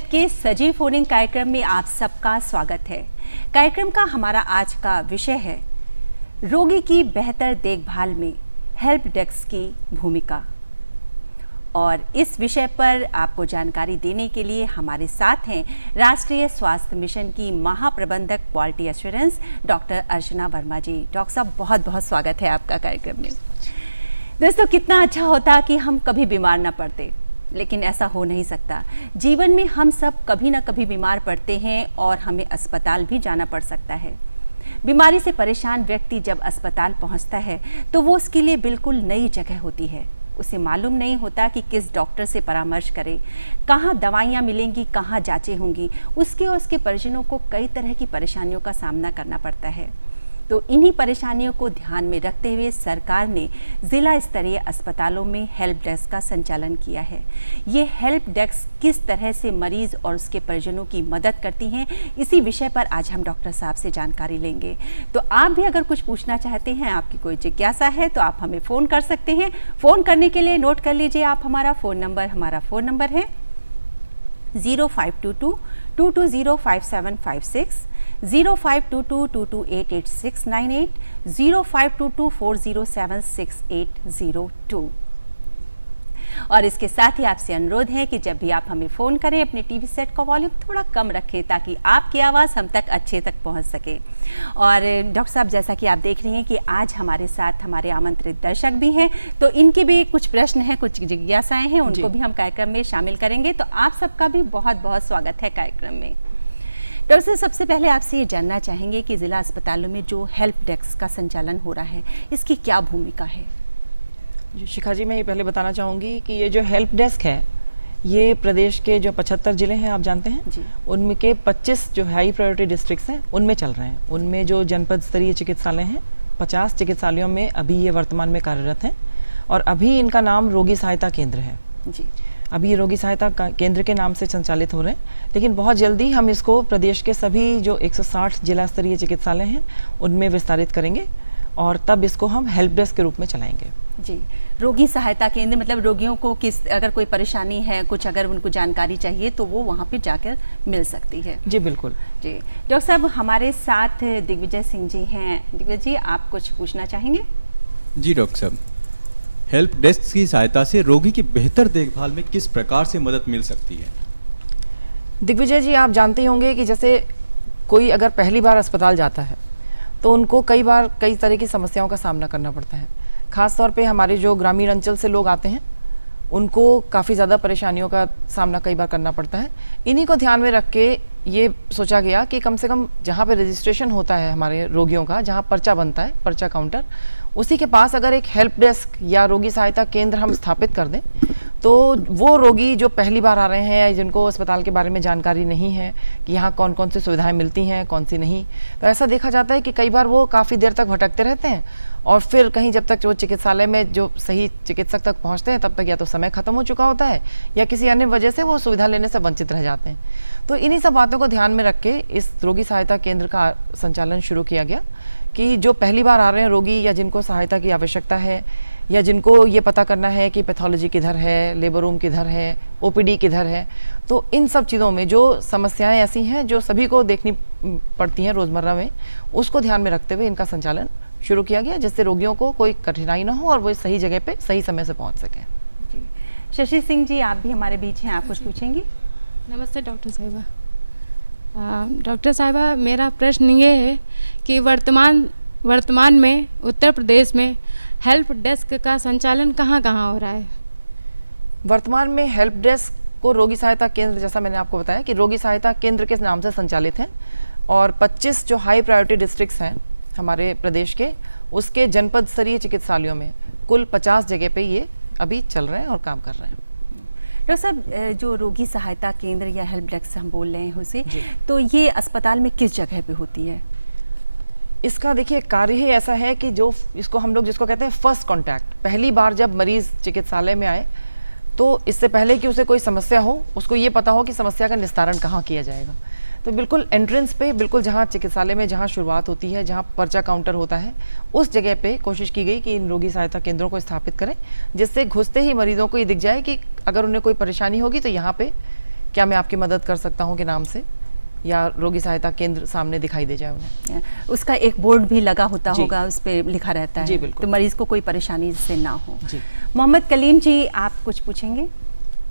Health के सजीव phone कार्यक्रम में आप सबका स्वागत है। कार्यक्रम का हमारा आज का विषय है रोगी की बेहतर देखभाल में हेल्प डेस्क की भूमिका। और इस विषय पर आपको जानकारी देने के लिए हमारे साथ हैं राष्ट्रीय स्वास्थ्य मिशन की महाप्रबंधक क्वालिटी एश्योरेंस डॉक्टर अर्चना वर्मा जी। डॉक्टर साहब, बहुत बहुत स्वागत है आपका कार्यक्रम में। दोस्तों, कितना अच्छा होता कि हम कभी बीमार न पड़ते, लेकिन ऐसा हो नहीं सकता। जीवन में हम सब कभी न कभी बीमार पड़ते हैं और हमें अस्पताल भी जाना पड़ सकता है। बीमारी से परेशान व्यक्ति जब अस्पताल पहुंचता है तो वो उसके लिए बिल्कुल नई जगह होती है। उसे मालूम नहीं होता कि किस डॉक्टर से परामर्श करे, कहाँ दवाइयां मिलेंगी, कहाँ जांचें होंगी। उसके और उसके परिजनों को कई तरह की परेशानियों का सामना करना पड़ता है। तो इन्हीं परेशानियों को ध्यान में रखते हुए सरकार ने जिला स्तरीय अस्पतालों में हेल्प डेस्क का संचालन किया है। ये हेल्प डेस्क किस तरह से मरीज और उसके परिजनों की मदद करती हैं, इसी विषय पर आज हम डॉक्टर साहब से जानकारी लेंगे। तो आप भी अगर कुछ पूछना चाहते हैं, आपकी कोई जिज्ञासा है, तो आप हमें फोन कर सकते हैं। फोन करने के लिए नोट कर लीजिए आप हमारा फोन नंबर है 0522-220-5756, 0522-228-8698, 0522-407-6802। और इसके साथ ही आपसे अनुरोध है कि जब भी आप हमें फोन करें अपने टीवी सेट का वॉल्यूम थोड़ा कम रखें ताकि आपकी आवाज हम तक अच्छे तक पहुंच सके। और डॉक्टर साहब, जैसा कि आप देख रहे हैं कि आज हमारे साथ हमारे आमंत्रित दर्शक भी हैं, तो इनके भी कुछ प्रश्न हैं, कुछ जिज्ञासाएं हैं, उनको भी हम कार्यक्रम में शामिल करेंगे। तो आप सबका भी बहुत बहुत स्वागत है कार्यक्रम में। दरअसल सबसे पहले आपसे ये जानना चाहेंगे कि जिला अस्पतालों में जो हेल्प डेस्क का संचालन हो रहा है, इसकी क्या भूमिका है? शिखा जी, मैं ये पहले बताना चाहूंगी कि ये जो हेल्प डेस्क है, ये प्रदेश के जो 75 जिले हैं आप जानते हैं, उनके 25 जो हाई प्रायोरिटी डिस्ट्रिक्ट्स हैं उनमें चल रहे हैं। उनमें जो जनपद स्तरीय चिकित्सालय हैं 50 चिकित्सालयों में अभी ये वर्तमान में कार्यरत हैं। और अभी इनका नाम रोगी सहायता केंद्र है जी। अभी रोगी सहायता केंद्र के नाम से संचालित हो रहे हैं, लेकिन बहुत जल्दी हम इसको प्रदेश के सभी जो 160 जिला स्तरीय चिकित्सालय हैं उनमें विस्तारित करेंगे और तब इसको हम हेल्प डेस्क के रूप में चलाएंगे जी। रोगी सहायता केंद्र मतलब रोगियों को अगर कोई परेशानी है, कुछ अगर उनको जानकारी चाहिए तो वो वहां पे जाकर मिल सकती है। जी बिल्कुल जी। डॉक्टर साहब, हमारे साथ दिग्विजय सिंह जी हैं। दिग्विजय जी, आप कुछ पूछना चाहेंगे? जी डॉक्टर साहब, हेल्प डेस्क की सहायता से रोगी की बेहतर देखभाल में किस प्रकार से मदद मिल सकती है? दिग्विजय जी, आप जानते होंगे कि जैसे कोई अगर पहली बार अस्पताल जाता है तो उनको कई बार कई तरह की समस्याओं का सामना करना पड़ता है। खासतौर पे हमारे जो ग्रामीण अंचल से लोग आते हैं उनको काफी ज्यादा परेशानियों का सामना कई बार करना पड़ता है। इन्हीं को ध्यान में रख के ये सोचा गया कि कम से कम जहां पे रजिस्ट्रेशन होता है हमारे रोगियों का, जहां पर्चा बनता है, पर्चा काउंटर, उसी के पास अगर एक हेल्प डेस्क या रोगी सहायता केंद्र हम स्थापित कर दें तो वो रोगी जो पहली बार आ रहे हैं या जिनको अस्पताल के बारे में जानकारी नहीं है कि यहाँ कौन कौन सी सुविधाएं मिलती हैं, कौन सी नहीं, तो ऐसा देखा जाता है कि कई बार वो काफी देर तक भटकते रहते हैं और फिर कहीं जब तक जो चिकित्सालय में जो सही चिकित्सक तक पहुंचते हैं तब तक या तो समय खत्म हो चुका होता है या किसी अन्य वजह से वो सुविधा लेने से वंचित रह जाते हैं। तो इन्हीं सब बातों को ध्यान में रख के इस रोगी सहायता केंद्र का संचालन शुरू किया गया कि जो पहली बार आ रहे हैं रोगी या जिनको सहायता की आवश्यकता है या जिनको ये पता करना है कि पैथोलॉजी किधर है, लेबर रूम किधर है, ओपीडी किधर है, तो इन सब चीजों में जो समस्याएं ऐसी हैं जो सभी को देखनी पड़ती हैं रोजमर्रा में, उसको ध्यान में रखते हुए इनका संचालन शुरू किया गया जिससे रोगियों को कोई कठिनाई न हो और वो सही जगह पे सही समय से पहुंच सकें। शशि सिंह जी, आप भी हमारे बीच हैं, आप कुछ पूछेंगी? नमस्ते डॉक्टर साहिबा। डॉक्टर साहिबा, मेरा प्रश्न ये है कि वर्तमान में उत्तर प्रदेश में हेल्प डेस्क का संचालन कहाँ कहाँ हो रहा है? वर्तमान में हेल्प डेस्क को रोगी सहायता केंद्र, जैसा मैंने आपको बताया कि रोगी सहायता केंद्र के नाम से संचालित है और 25 जो हाई प्रायोरिटी डिस्ट्रिक्ट्स हैं हमारे प्रदेश के, उसके जनपद स्तरीय चिकित्सालयों में कुल 50 जगह पे ये अभी चल रहे हैं और काम कर रहे हैं। डॉक्टर साहब, जो रोगी सहायता केंद्र या हेल्प डेस्क हम बोल रहे हैं उसे, तो ये अस्पताल में किस जगह पे होती है? इसका देखिए कार्य ही ऐसा है कि जो इसको हम लोग जिसको कहते हैं फर्स्ट कांटेक्ट, पहली बार जब मरीज चिकित्सालय में आए तो इससे पहले कि उसे कोई समस्या हो उसको ये पता हो कि समस्या का निस्तारण कहाँ किया जाएगा। तो बिल्कुल एंट्रेंस पे, बिल्कुल जहां चिकित्सालय में जहां शुरुआत होती है, जहां पर्चा काउंटर होता है, उस जगह पे कोशिश की गई कि इन रोगी सहायता केंद्रों को स्थापित करें जिससे घुसते ही मरीजों को ये दिख जाए कि अगर उन्हें कोई परेशानी होगी तो यहाँ पे क्या मैं आपकी मदद कर सकता हूँ के नाम से, या रोगी सहायता केंद्र सामने दिखाई दे जाए उन्हें। उसका एक बोर्ड भी लगा होता होगा, उस पे लिखा रहता है जी बिल्कुल, तो मरीज को कोई परेशानी से ना हो। जी। मोहम्मद कलीम जी, आप कुछ पूछेंगे?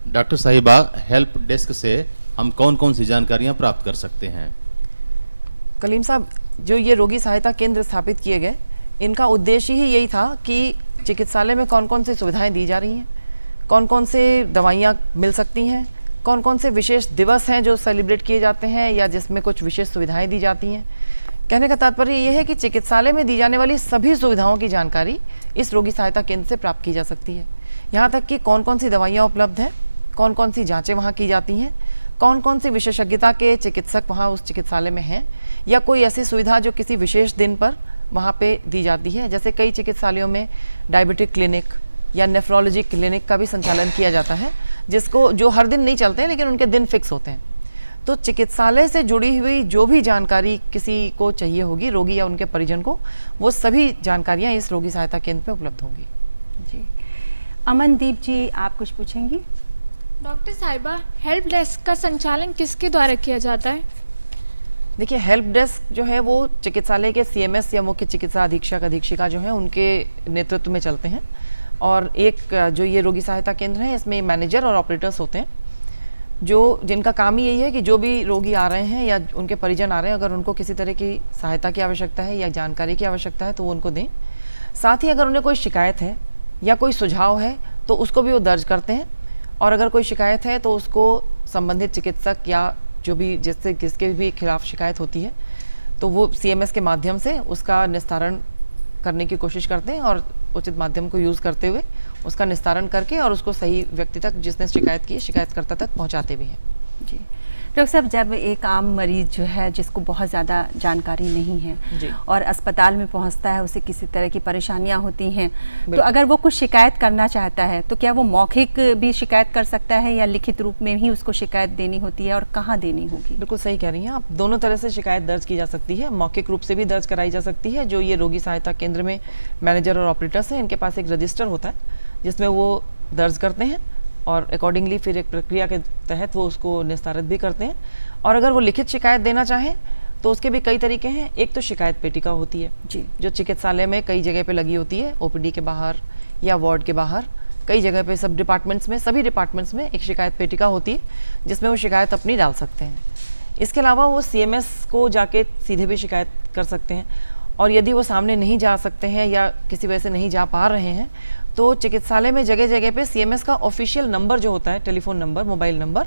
डॉक्टर साहिबा, हेल्प डेस्क से हम कौन कौन सी जानकारियां प्राप्त कर सकते हैं? कलीम साहब, जो ये रोगी सहायता केंद्र स्थापित किए गए, इनका उद्देश्य ही यही था कि चिकित्सालय में कौन कौन सी सुविधाएं दी जा रही हैं, कौन कौन से दवाइयां मिल सकती हैं, कौन कौन से विशेष दिवस हैं जो सेलिब्रेट किए जाते हैं या जिसमें कुछ विशेष सुविधाएं दी जाती हैं। कहने का तात्पर्य यह है कि चिकित्सालय में दी जाने वाली सभी सुविधाओं की जानकारी इस रोगी सहायता केंद्र से प्राप्त की जा सकती है। यहाँ तक कि कौन कौन सी दवाइयां उपलब्ध हैं, कौन कौन सी जांचें वहां की जाती हैं, कौन कौन सी विशेषज्ञता के चिकित्सक वहां उस चिकित्सालय में हैं, या कोई ऐसी सुविधा जो किसी विशेष दिन पर वहां पे दी जाती है। जैसे कई चिकित्सालयों में डायबिटिक क्लिनिक या नेफ्रोलॉजी क्लिनिक का भी संचालन किया जाता है, जिसको जो हर दिन नहीं चलते हैं लेकिन उनके दिन फिक्स होते हैं। तो चिकित्सालय से जुड़ी हुई जो भी जानकारी किसी को चाहिए होगी, रोगी या उनके परिजन को, वो सभी जानकारियां इस रोगी सहायता केंद्र पे उपलब्ध होंगी। जी। अमनदीप जी, आप कुछ पूछेंगी? डॉक्टर साहिबा, हेल्प डेस्क का संचालन किसके द्वारा किया जाता है? देखिए, हेल्प डेस्क जो है वो चिकित्सालय के सीएमएस या मुख्य चिकित्सा अधीक्षक अधीक्षिका जो है उनके नेतृत्व में चलते हैं। और एक जो ये रोगी सहायता केंद्र है, इसमें मैनेजर और ऑपरेटर्स होते हैं, जो जिनका काम ही यही है कि जो भी रोगी आ रहे हैं या उनके परिजन आ रहे हैं, अगर उनको किसी तरह की सहायता की आवश्यकता है या जानकारी की आवश्यकता है तो वो उनको दें। साथ ही अगर उन्हें कोई शिकायत है या कोई सुझाव है तो उसको भी वो दर्ज करते हैं, और अगर कोई शिकायत है तो उसको संबंधित चिकित्सक या जो भी जिससे किसके भी खिलाफ शिकायत होती है तो वो सीएमएस के माध्यम से उसका निस्तारण करने की कोशिश करते हैं, और उचित माध्यम को यूज करते हुए उसका निस्तारण करके और उसको सही व्यक्ति तक जिसने शिकायत की शिकायतकर्ता तक पहुंचाते भी हैं। जी डॉक्टर साहब, जब एक आम मरीज जो है जिसको बहुत ज्यादा जानकारी नहीं है और अस्पताल में पहुंचता है, उसे किसी तरह की परेशानियां होती हैं, तो अगर वो कुछ शिकायत करना चाहता है तो क्या वो मौखिक भी शिकायत कर सकता है या लिखित रूप में ही उसको शिकायत देनी होती है, और कहाँ देनी होगी? बिल्कुल सही कह रही हैं आप, दोनों तरह से शिकायत दर्ज की जा सकती है। मौखिक रूप से भी दर्ज कराई जा सकती है। जो ये रोगी सहायता केंद्र में मैनेजर और ऑपरेटर्स हैं, इनके पास एक रजिस्टर होता है जिसमें वो दर्ज करते हैं और अकॉर्डिंगली फिर एक प्रक्रिया के तहत वो उसको निस्तारित भी करते हैं। और अगर वो लिखित शिकायत देना चाहें तो उसके भी कई तरीके हैं। एक तो शिकायत पेटिका होती है जी, जो चिकित्सालय में कई जगह पे लगी होती है, ओपीडी के बाहर या वार्ड के बाहर, कई जगह पे सब डिपार्टमेंट्स में, सभी डिपार्टमेंट्स में एक शिकायत पेटिका होती है जिसमें वो शिकायत अपनी डाल सकते हैं। इसके अलावा वो सीएमएस को जाके सीधे भी शिकायत कर सकते हैं, और यदि वो सामने नहीं जा सकते हैं या किसी वजह से नहीं जा पा रहे हैं तो चिकित्सालय में जगह जगह पे सीएमएस का ऑफिशियल नंबर जो होता है, टेलीफोन नंबर, मोबाइल नंबर,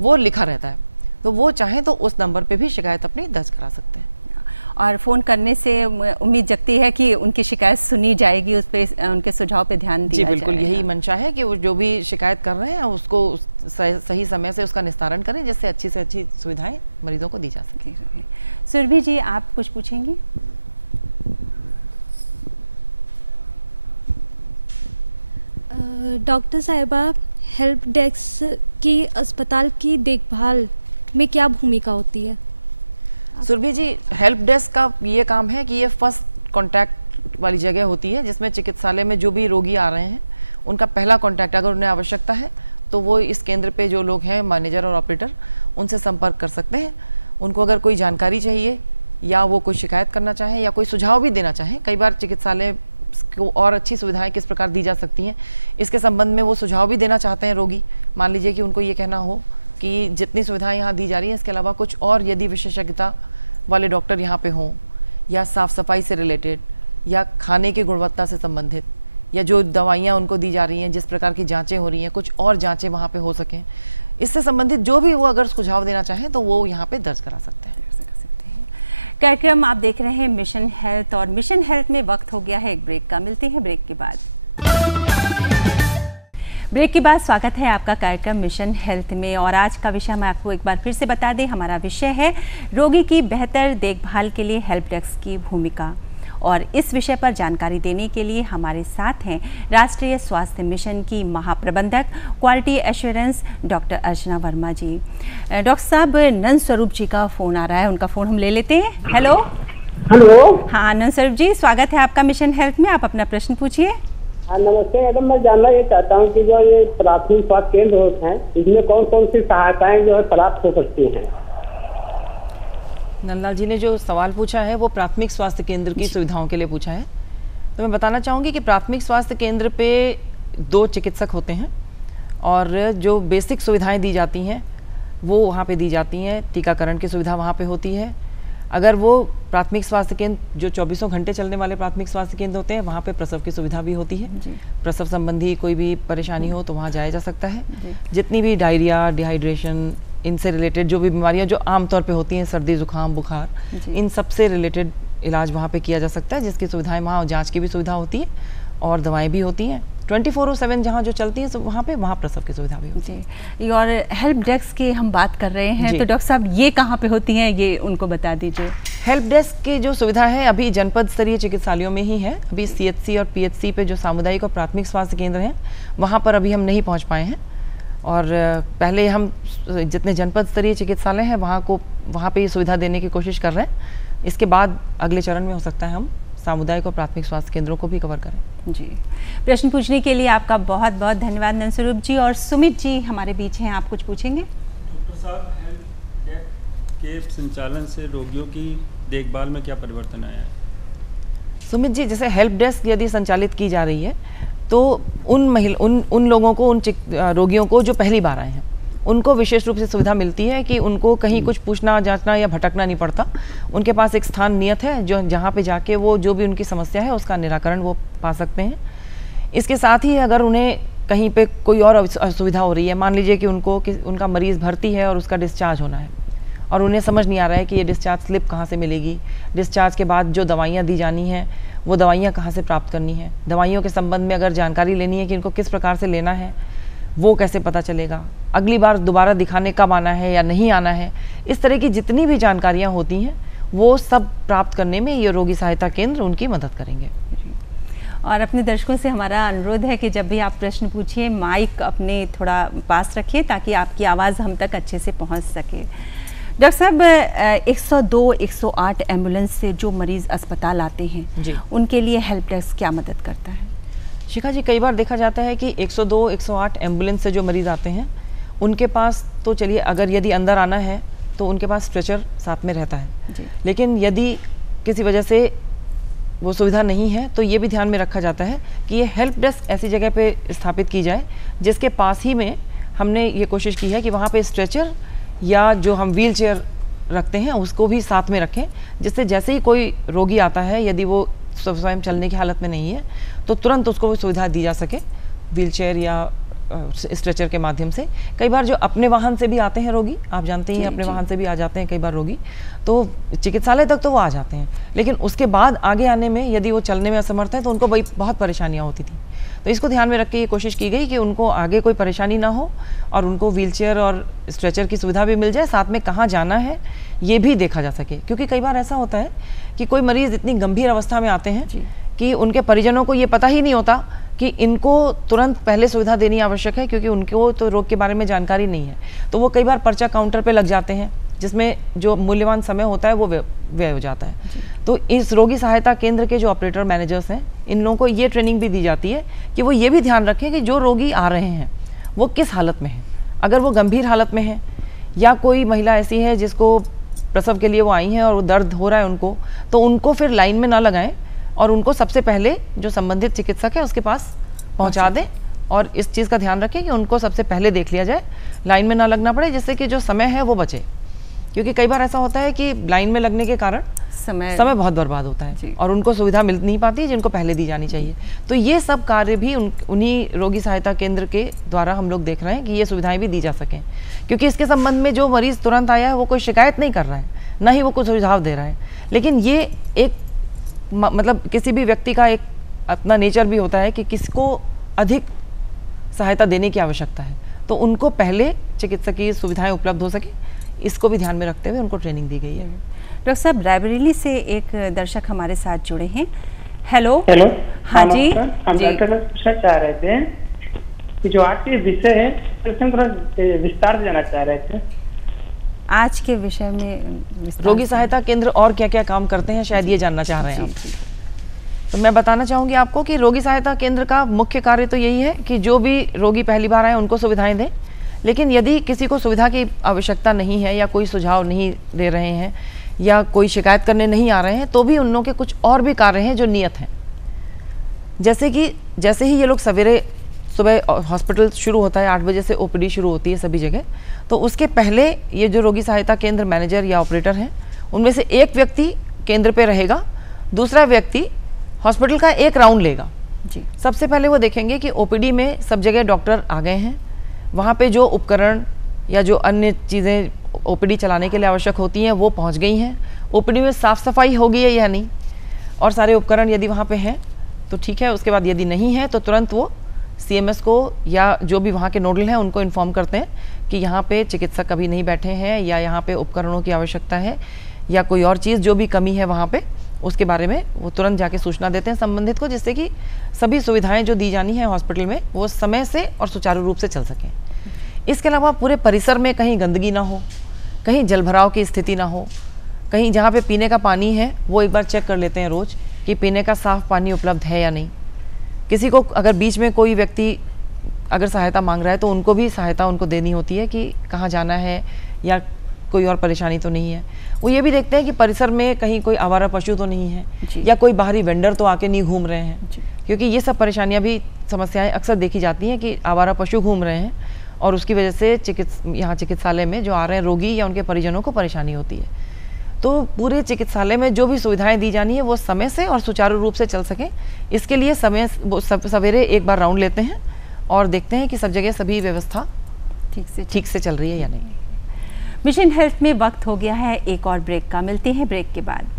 वो लिखा रहता है, तो वो चाहे तो उस नंबर पे भी शिकायत अपनी दर्ज करा सकते हैं। और फोन करने से उम्मीद जगती है कि उनकी शिकायत सुनी जाएगी, उस पर उनके सुझाव पे ध्यान दिया जी बिल्कुल, यही मंशा है कि वो जो भी शिकायत कर रहे हैं उसको सही समय से उसका निस्तारण करें, जिससे अच्छी से अच्छी सुविधाएं मरीजों को दी जा सके। सुरभि जी, आप कुछ पूछेंगी? डॉक्टर साहिबा, हेल्प डेस्क की अस्पताल की देखभाल में क्या भूमिका होती है? सुरभि जी, हेल्प डेस्क का ये काम है कि ये फर्स्ट कांटेक्ट वाली जगह होती है जिसमें चिकित्सालय में जो भी रोगी आ रहे हैं उनका पहला कांटेक्ट, अगर उन्हें आवश्यकता है तो वो इस केंद्र पे जो लोग हैं, मैनेजर और ऑपरेटर, उनसे संपर्क कर सकते हैं। उनको अगर कोई जानकारी चाहिए या वो कोई शिकायत करना चाहे या कोई सुझाव भी देना चाहे, कई बार चिकित्सालय को और अच्छी सुविधाएं किस प्रकार दी जा सकती हैं इसके संबंध में वो सुझाव भी देना चाहते हैं रोगी। मान लीजिए कि उनको ये कहना हो कि जितनी सुविधाएं यहाँ दी जा रही हैं इसके अलावा कुछ और यदि विशेषज्ञता वाले डॉक्टर यहाँ पे हों, या साफ सफाई से रिलेटेड, या खाने की गुणवत्ता से संबंधित, या जो दवाइयां उनको दी जा रही हैं, जिस प्रकार की जांचें हो रही हैं, कुछ और जांचें वहां पे हो सकें, इससे संबंधित जो भी वो अगर सुझाव देना चाहें तो वो यहाँ पे दर्ज करा सकते हैं। कार्यक्रम आप देख रहे हैं मिशन हेल्थ, और मिशन हेल्थ में वक्त हो गया है एक ब्रेक का। मिलते हैं ब्रेक के बाद। ब्रेक के बाद स्वागत है आपका कार्यक्रम मिशन हेल्थ में, और आज का विषय हम आपको एक बार फिर से बता दें। हमारा विषय है रोगी की बेहतर देखभाल के लिए हेल्प डेस्क की भूमिका, और इस विषय पर जानकारी देने के लिए हमारे साथ हैं राष्ट्रीय स्वास्थ्य मिशन की महाप्रबंधक क्वालिटी एश्योरेंस डॉक्टर अर्चना वर्मा जी। डॉक्टर साहब, नंद स्वरूप जी का फोन आ रहा है, उनका फोन हम ले लेते हैं। हेलो। हेलो। हाँ नंद स्वरूप जी, स्वागत है आपका मिशन हेल्थ में, आप अपना प्रश्न पूछिए। हाँ नमस्ते मैडम, मैं जानना ये चाहता हूँ कि जो ये प्राथमिक स्वास्थ्य केंद्र होते हैं इसमें कौन कौन सी सहायताएं जो है प्राप्त हो सकती हैं? नंदलाल जी ने जो सवाल पूछा है वो प्राथमिक स्वास्थ्य केंद्र की सुविधाओं के लिए पूछा है। तो मैं बताना चाहूँगी कि प्राथमिक स्वास्थ्य केंद्र पे 2 चिकित्सक होते हैं और जो बेसिक सुविधाएं दी जाती हैं वो वहाँ पे दी जाती हैं। टीकाकरण की सुविधा वहाँ पे होती है। अगर वो प्राथमिक स्वास्थ्य केंद्र जो 24 घंटे चलने वाले प्राथमिक स्वास्थ्य केंद्र होते हैं वहाँ पे प्रसव की सुविधा भी होती है। प्रसव संबंधी कोई भी परेशानी हो तो वहाँ जाया जा सकता है। जितनी भी डायरिया, डिहाइड्रेशन, इनसे रिलेटेड जो भी बीमारियां जो आमतौर पे होती हैं, सर्दी, जुकाम, बुखार, इन सब से रिलेटेड इलाज वहाँ पे किया जा सकता है, जिसकी सुविधाएं वहाँ जांच की भी सुविधा होती है और दवाएं भी होती हैं। 24/7 जहाँ जो चलती है वहाँ प्रसव की सुविधा भी होती है। और हेल्प डेस्क की हम बात कर रहे हैं तो डॉक्टर साहब ये कहाँ पे होती हैं, ये उनको बता दीजिए। हेल्प डेस्क की जो सुविधा है अभी जनपद स्तरीय चिकित्सालयों में ही है। अभी CHC और PHC पे जो सामुदायिक और प्राथमिक स्वास्थ्य केंद्र हैं वहाँ पर अभी हम नहीं पहुँच पाए हैं। और पहले हम जितने जनपद स्तरीय चिकित्सालय हैं वहाँ पे ये सुविधा देने की कोशिश कर रहे हैं। इसके बाद अगले चरण में हो सकता है हम सामुदायिक और प्राथमिक स्वास्थ्य केंद्रों को भी कवर करें। जी, प्रश्न पूछने के लिए आपका बहुत बहुत धन्यवाद नंदस्वरूप जी। और सुमित जी हमारे बीच हैं, आप कुछ पूछेंगे? डॉक्टर साहब, हेल्प डेस्क के संचालन से रोगियों की देखभाल में क्या परिवर्तन आया है? सुमित जी, जैसे हेल्प डेस्क यदि संचालित की जा रही है तो उन लोगों को, उन रोगियों को जो पहली बार आए हैं उनको विशेष रूप से सुविधा मिलती है कि उनको कहीं कुछ पूछना, जांचना या भटकना नहीं पड़ता। उनके पास एक स्थान नियत है जो जहाँ पे जाके वो जो भी उनकी समस्या है उसका निराकरण वो पा सकते हैं। इसके साथ ही अगर उन्हें कहीं पे कोई और असुविधा हो रही है, मान लीजिए कि उनका मरीज़ भर्ती है और उसका डिस्चार्ज होना है और उन्हें समझ नहीं आ रहा है कि ये डिस्चार्ज स्लिप कहाँ से मिलेगी, डिस्चार्ज के बाद जो दवाइयाँ दी जानी हैं वो दवाइयाँ कहाँ से प्राप्त करनी है, दवाइयों के संबंध में अगर जानकारी लेनी है कि इनको किस प्रकार से लेना है वो कैसे पता चलेगा, अगली बार दोबारा दिखाने कब आना है या नहीं आना है, इस तरह की जितनी भी जानकारियाँ होती हैं वो सब प्राप्त करने में ये रोगी सहायता केंद्र उनकी मदद करेंगे। और अपने दर्शकों से हमारा अनुरोध है कि जब भी आप प्रश्न पूछिए माइक अपने थोड़ा पास रखिए ताकि आपकी आवाज़ हम तक अच्छे से पहुंच सके। डॉक्टर साहब, 102, 108 एम्बुलेंस से जो मरीज अस्पताल आते हैं उनके लिए हेल्प डेस्क क्या मदद करता है? शिखा जी, कई बार देखा जाता है कि 102, 108 एम्बुलेंस से जो मरीज आते हैं उनके पास तो चलिए अगर यदि अंदर आना है तो उनके पास स्ट्रेचर साथ में रहता है, लेकिन यदि किसी वजह से वो सुविधा नहीं है तो ये भी ध्यान में रखा जाता है कि ये हेल्प डेस्क ऐसी जगह पे स्थापित की जाए जिसके पास ही में हमने ये कोशिश की है कि वहाँ पे स्ट्रेचर या जो हम व्हील चेयर रखते हैं उसको भी साथ में रखें, जिससे जैसे ही कोई रोगी आता है यदि वो स्वयं चलने की हालत में नहीं है तो तुरंत उसको सुविधा दी जा सके व्हील चेयर या स्ट्रेचर के माध्यम से। कई बार जो अपने वाहन से भी आते हैं रोगी, आप जानते ही अपने वाहन से भी आ जाते हैं कई बार रोगी, तो चिकित्सालय तक तो वो आ जाते हैं, लेकिन उसके बाद आगे आने में यदि वो चलने में असमर्थ है तो उनको बहुत परेशानियाँ होती थी। तो इसको ध्यान में रख के ये कोशिश की गई कि उनको आगे कोई परेशानी ना हो और उनको व्हीलचेयर और स्ट्रेचर की सुविधा भी मिल जाए, साथ में कहाँ जाना है ये भी देखा जा सके। क्योंकि कई बार ऐसा होता है कि कोई मरीज़ इतनी गंभीर अवस्था में आते हैं कि उनके परिजनों को ये पता ही नहीं होता कि इनको तुरंत पहले सुविधा देनी आवश्यक है, क्योंकि उनको तो रोग के बारे में जानकारी नहीं है। तो वो कई बार पर्चा काउंटर पे लग जाते हैं जिसमें जो मूल्यवान समय होता है वो व्यय हो जाता है। तो इस रोगी सहायता केंद्र के जो ऑपरेटर मैनेजर्स हैं इन लोगों को ये ट्रेनिंग भी दी जाती है कि वो ये भी ध्यान रखें कि जो रोगी आ रहे हैं वो किस हालत में है। अगर वो गंभीर हालत में है या कोई महिला ऐसी है जिसको प्रसव के लिए वो आई हैं और वो दर्द हो रहा है उनको, तो उनको फिर लाइन में ना लगाएं और उनको सबसे पहले जो संबंधित चिकित्सक है उसके पास पहुंचा दें और इस चीज़ का ध्यान रखें कि उनको सबसे पहले देख लिया जाए, लाइन में ना लगना पड़े, जिससे कि जो समय है वो बचे। क्योंकि कई बार ऐसा होता है कि लाइन में लगने के कारण समय बहुत बर्बाद होता है और उनको सुविधा मिल नहीं पाती जिनको पहले दी जानी चाहिए। तो ये सब कार्य भी उन्हीं रोगी सहायता केंद्र के द्वारा हम लोग देख रहे हैं कि ये सुविधाएं भी दी जा सकें। क्योंकि इसके संबंध में जो मरीज़ तुरंत आया है वो कोई शिकायत नहीं कर रहा है, ना ही वो कोई सुझाव दे रहा है, लेकिन ये एक मतलब किसी भी व्यक्ति का एक अपना नेचर भी होता है कि किसको अधिक सहायता देने की आवश्यकता है, तो उनको पहले चिकित्सकीय सुविधाएं उपलब्ध हो सके, इसको भी ध्यान में रखते हुए उनको ट्रेनिंग दी गई है। डॉक्टर साहब, रायबरेली से एक दर्शक हमारे साथ जुड़े हैं। हेलो। हाँ जी, हम डॉक्टर से पूछना चाह रहे थे कि जो आज के विषय है उसमें थोड़ा विस्तार से जानना चाह रहे थे। आज के विषय में रोगी सहायता केंद्र और क्या क्या काम करते हैं, शायद ये जानना चाह रहे हैं आप। तो मैं बताना चाहूँगी आपको कि रोगी सहायता केंद्र का मुख्य कार्य तो यही है कि जो भी रोगी पहली बार आए उनको सुविधाएं दें, लेकिन यदि किसी को सुविधा की आवश्यकता नहीं है या कोई सुझाव नहीं दे रहे हैं या कोई शिकायत करने नहीं आ रहे हैं, तो भी उन लोगों के कुछ और भी कार्य हैं जो नियत हैं। जैसे कि जैसे ही ये लोग सवेरे सुबह हॉस्पिटल शुरू होता है 8 बजे से ओपीडी शुरू होती है सभी जगह, तो उसके पहले ये जो रोगी सहायता केंद्र मैनेजर या ऑपरेटर हैं उनमें से एक व्यक्ति केंद्र पे रहेगा, दूसरा व्यक्ति हॉस्पिटल का एक राउंड लेगा जी। सबसे पहले वो देखेंगे कि ओपीडी में सब जगह डॉक्टर आ गए हैं, वहाँ पे जो उपकरण या जो अन्य चीज़ें ओपीडी चलाने के लिए आवश्यक होती हैं वो पहुँच गई हैं, ओपीडी में साफ़ सफाई हो गई है या नहीं, और सारे उपकरण यदि वहाँ पे हैं तो ठीक है। उसके बाद यदि नहीं है तो तुरंत वो सीएमएस को या जो भी वहाँ के नोडल हैं उनको इन्फॉर्म करते हैं कि यहाँ पे चिकित्सक अभी नहीं बैठे हैं या यहाँ पे उपकरणों की आवश्यकता है या कोई और चीज़ जो भी कमी है वहाँ पे, उसके बारे में वो तुरंत जाके सूचना देते हैं संबंधित को, जिससे कि सभी सुविधाएं जो दी जानी है हॉस्पिटल में वो समय से और सुचारू रूप से चल सकें। इसके अलावा पूरे परिसर में कहीं गंदगी ना हो, कहीं जलभराव की स्थिति ना हो, कहीं जहाँ पे पीने का पानी है वो एक बार चेक कर लेते हैं रोज़ कि पीने का साफ़ पानी उपलब्ध है या नहीं। किसी को अगर बीच में कोई व्यक्ति अगर सहायता मांग रहा है तो उनको भी सहायता उनको देनी होती है कि कहाँ जाना है या कोई और परेशानी तो नहीं है। वो ये भी देखते हैं कि परिसर में कहीं कोई आवारा पशु तो नहीं है या कोई बाहरी वेंडर तो आके नहीं घूम रहे हैं, क्योंकि ये सब परेशानियां भी समस्याएं अक्सर देखी जाती हैं कि आवारा पशु घूम रहे हैं और उसकी वजह से यहाँ चिकित्सालय में जो आ रहे हैं रोगी या उनके परिजनों को परेशानी होती है। तो पूरे चिकित्सालय में जो भी सुविधाएं दी जानी है वो समय से और सुचारू रूप से चल सकें, इसके लिए सवेरे एक बार राउंड लेते हैं और देखते हैं कि सब जगह सभी व्यवस्था ठीक से चल रही है या नहीं। मिशन हेल्थ में वक्त हो गया है एक और ब्रेक का, मिलते हैं ब्रेक के बाद।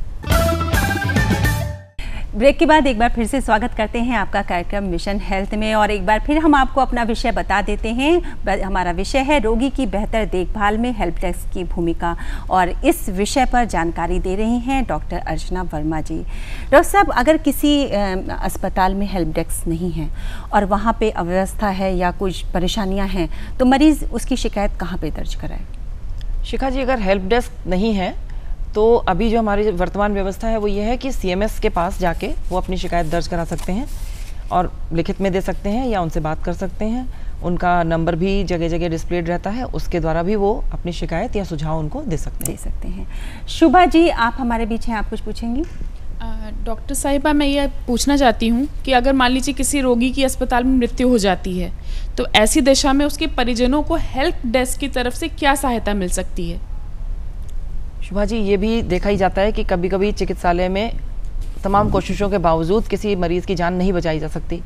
ब्रेक के बाद एक बार फिर से स्वागत करते हैं आपका कार्यक्रम मिशन हेल्थ में, और एक बार फिर हम आपको अपना विषय बता देते हैं। हमारा विषय है रोगी की बेहतर देखभाल में हेल्प डेस्क की भूमिका, और इस विषय पर जानकारी दे रही हैं डॉक्टर अर्चना वर्मा जी। डॉक्टर साहब, अगर किसी अस्पताल में हेल्प डेस्क नहीं है और वहाँ पे अव्यवस्था है या कुछ परेशानियाँ हैं, तो मरीज़ उसकी शिकायत कहाँ पर दर्ज कराए? शिखा जी, अगर हेल्प डेस्क नहीं है तो अभी जो हमारी वर्तमान व्यवस्था है वो ये है कि सीएमएस के पास जाके वो अपनी शिकायत दर्ज करा सकते हैं और लिखित में दे सकते हैं या उनसे बात कर सकते हैं। उनका नंबर भी जगह जगह डिस्प्लेड रहता है, उसके द्वारा भी वो अपनी शिकायत या सुझाव उनको दे सकते हैं। शुभा जी, आप हमारे बीच हैं, आप कुछ पूछेंगी? डॉक्टर साहिबा, मैं ये पूछना चाहती हूँ कि अगर मान लीजिए किसी रोगी की अस्पताल में मृत्यु हो जाती है तो ऐसी दशा में उसके परिजनों को हेल्प डेस्क की तरफ से क्या सहायता मिल सकती है? शुभा जी, ये भी देखा ही जाता है कि कभी कभी चिकित्सालय में तमाम कोशिशों के बावजूद किसी मरीज़ की जान नहीं बचाई जा सकती,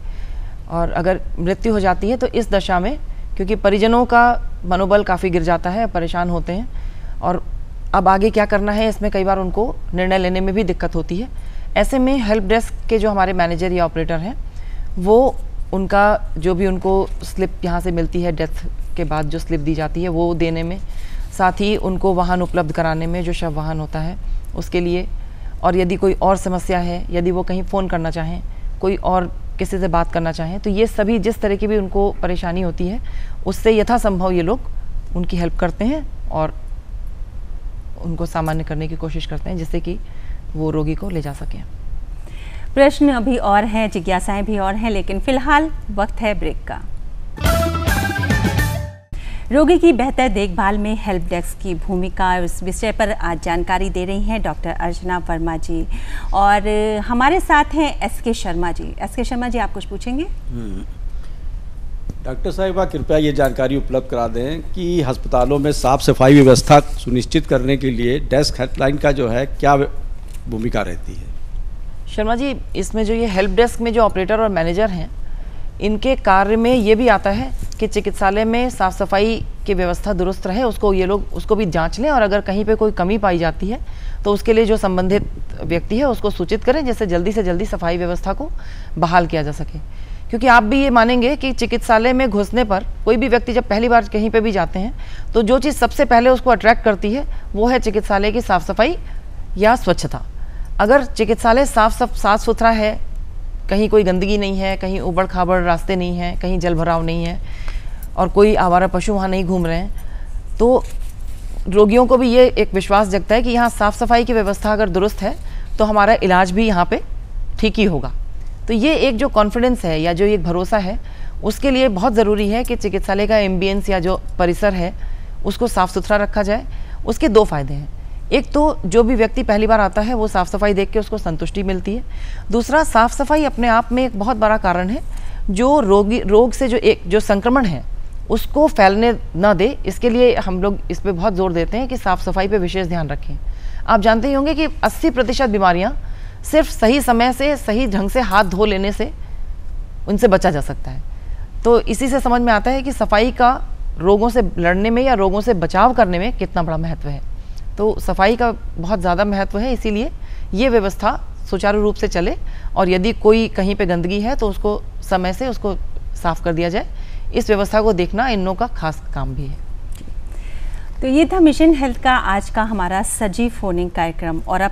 और अगर मृत्यु हो जाती है तो इस दशा में क्योंकि परिजनों का मनोबल काफ़ी गिर जाता है, परेशान होते हैं और अब आगे क्या करना है इसमें कई बार उनको निर्णय लेने में भी दिक्कत होती है। ऐसे में हेल्प डेस्क के जो हमारे मैनेजर या ऑपरेटर हैं वो उनका जो भी उनको स्लिप यहाँ से मिलती है डेथ के बाद जो स्लिप दी जाती है वो देने में, साथ ही उनको वाहन उपलब्ध कराने में, जो शव वाहन होता है उसके लिए, और यदि कोई और समस्या है, यदि वो कहीं फ़ोन करना चाहें, कोई और किसी से बात करना चाहें, तो ये सभी जिस तरह की भी उनको परेशानी होती है उससे यथासंभव ये लोग उनकी हेल्प करते हैं और उनको सामान्य करने की कोशिश करते हैं जिससे कि वो रोगी को ले जा सकें। प्रश्न अभी और हैं, जिज्ञासाएं भी और हैं, लेकिन फिलहाल वक्त है ब्रेक का। रोगी की बेहतर देखभाल में हेल्प डेस्क की भूमिका, इस विषय पर आज जानकारी दे रही हैं डॉक्टर अर्चना वर्मा जी, और हमारे साथ हैं एसके शर्मा जी। एसके शर्मा जी, आप कुछ पूछेंगे? डॉक्टर साहिबा, कृपया ये जानकारी उपलब्ध करा दें कि अस्पतालों में साफ सफाई व्यवस्था सुनिश्चित करने के लिए डेस्क हेल्पलाइन का जो है क्या भूमिका रहती है? शर्मा जी, इसमें जो ये हेल्प डेस्क में जो ऑपरेटर और मैनेजर हैं, इनके कार्य में ये भी आता है कि चिकित्सालय में साफ़ सफाई की व्यवस्था दुरुस्त रहे, उसको ये लोग उसको भी जांच लें, और अगर कहीं पे कोई कमी पाई जाती है तो उसके लिए जो संबंधित व्यक्ति है उसको सूचित करें, जिससे जल्दी से जल्दी सफाई व्यवस्था को बहाल किया जा सके। क्योंकि आप भी ये मानेंगे कि चिकित्सालय में घुसने पर कोई भी व्यक्ति जब पहली बार कहीं पे भी जाते हैं तो जो चीज़ सबसे पहले उसको अट्रैक्ट करती है वो है चिकित्सालय की साफ़ सफाई या स्वच्छता। अगर चिकित्सालय साफ सुथरा है, कहीं कोई गंदगी नहीं है, कहीं उबड़ खाबड़ रास्ते नहीं हैं, कहीं जल भराव नहीं है और कोई आवारा पशु वहाँ नहीं घूम रहे हैं, तो रोगियों को भी ये एक विश्वास जगता है कि यहाँ साफ़ सफाई की व्यवस्था अगर दुरुस्त है तो हमारा इलाज भी यहाँ पे ठीक ही होगा। तो ये एक जो कॉन्फिडेंस है या जो एक भरोसा है, उसके लिए बहुत ज़रूरी है कि चिकित्सालय का एम्बियंस या जो परिसर है उसको साफ़ सुथरा रखा जाए। उसके 2 फायदे हैं। एक तो जो भी व्यक्ति पहली बार आता है वो साफ़ सफाई देख के उसको संतुष्टि मिलती है। दूसरा, साफ़ सफाई अपने आप में एक बहुत बड़ा कारण है जो रोग से जो संक्रमण है उसको फैलने ना दे। इसके लिए हम लोग इस पे बहुत जोर देते हैं कि साफ़ सफाई पे विशेष ध्यान रखें। आप जानते ही होंगे कि 80% बीमारियां सिर्फ सही समय से सही ढंग से हाथ धो लेने से उनसे बचा जा सकता है। तो इसी से समझ में आता है कि सफाई का रोगों से लड़ने में या रोगों से बचाव करने में कितना बड़ा महत्व है। तो सफाई का बहुत ज़्यादा महत्व है, इसीलिए ये व्यवस्था सुचारू रूप से चले और यदि कोई कहीं पे गंदगी है तो उसको समय से उसको साफ कर दिया जाए। इस व्यवस्था को देखना इन लोगों का खास काम भी है। तो ये था मिशन हेल्थ का आज का हमारा सजीव फोनिंग कार्यक्रम। और अब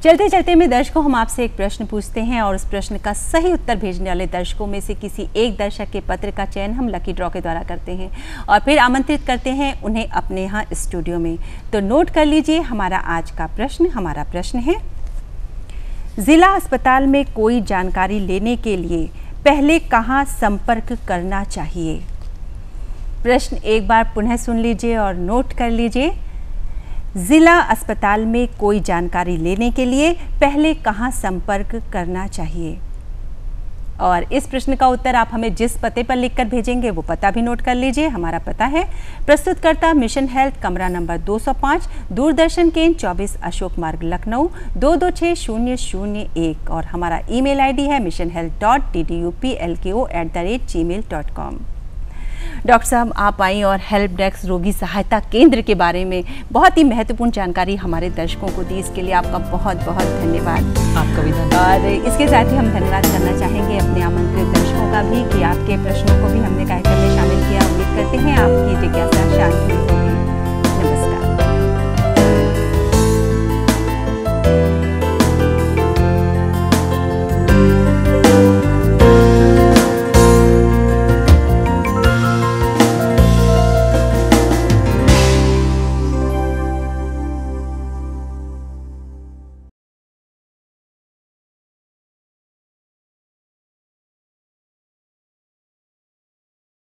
चलते चलते में दर्शकों, हम आपसे एक प्रश्न पूछते हैं और उस प्रश्न का सही उत्तर भेजने वाले दर्शकों में से किसी एक दर्शक के पत्र का चयन हम लकी ड्रॉ के द्वारा करते हैं और फिर आमंत्रित करते हैं उन्हें अपने यहाँ स्टूडियो में। तो नोट कर लीजिए हमारा आज का प्रश्न। हमारा प्रश्न है, जिला अस्पताल में कोई जानकारी लेने के लिए पहले कहाँ संपर्क करना चाहिए? प्रश्न एक बार पुनः सुन लीजिए और नोट कर लीजिए। जिला अस्पताल में कोई जानकारी लेने के लिए पहले कहाँ संपर्क करना चाहिए? और इस प्रश्न का उत्तर आप हमें जिस पते पर लिखकर भेजेंगे वो पता भी नोट कर लीजिए। हमारा पता है प्रस्तुतकर्ता मिशन हेल्थ, कमरा नंबर 205, दूरदर्शन केंद्र 24 अशोक मार्ग, लखनऊ 226001 और हमारा ईमेल आईडी है missionhealth.tduplko@gmail.com। डॉक्टर साहब, आप आई और हेल्प डेस्क रोगी सहायता केंद्र के बारे में बहुत ही महत्वपूर्ण जानकारी हमारे दर्शकों को दी। इसके लिए आपका बहुत बहुत धन्यवाद। आपका भी धन्यवाद। और इसके साथ ही हम धन्यवाद करना चाहेंगे अपने आमंत्रित दर्शकों का भी कि आपके प्रश्नों को भी हमने कार्यक्रम में शामिल किया। उम्मीद करते हैं आपकी जिज्ञासा शांत हुई होगी।